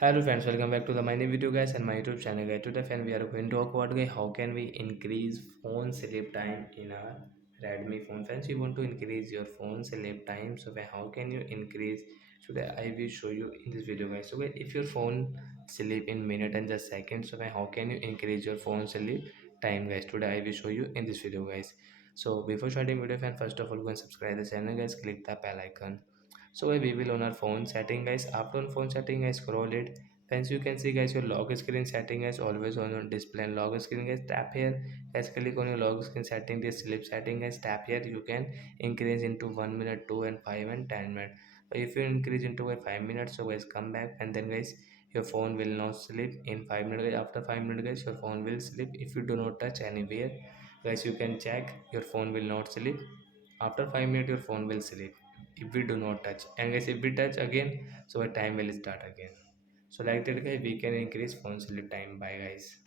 Hello friends, welcome back to the my new video guys and my YouTube channel guys. Today friend we are going to talk about guys how can we increase phone sleep time in our Redmi phone. Friends, you want to increase your phone sleep time, so how can you increase? Today I will show you in this video guys. So guys, if your phone sleep in minute and just seconds, so how can you increase your phone sleep time guys? Today I will show you in this video guys. So before starting video friend, first of all go and subscribe the channel guys, click the bell icon. So we will on our phone setting guys. After on phone setting guys, scroll it. Friends, you can see guys your lock screen setting is always on your display. And lock screen guys, tap here guys, click on your lock screen setting. This sleep setting guys, tap here. You can increase into 1 minute, 2 and 5 and 10 minutes. But if you increase into a 5 minutes, so guys come back and then guys your phone will not sleep in 5 minutes. After 5 minutes guys, your phone will sleep. If you do not touch anywhere guys, you can check your phone will not sleep. After 5 minutes your phone will sleep if we do not touch, and guys if we touch again, so our time will start again. So like that guys we can increase phone sleep time. Bye guys.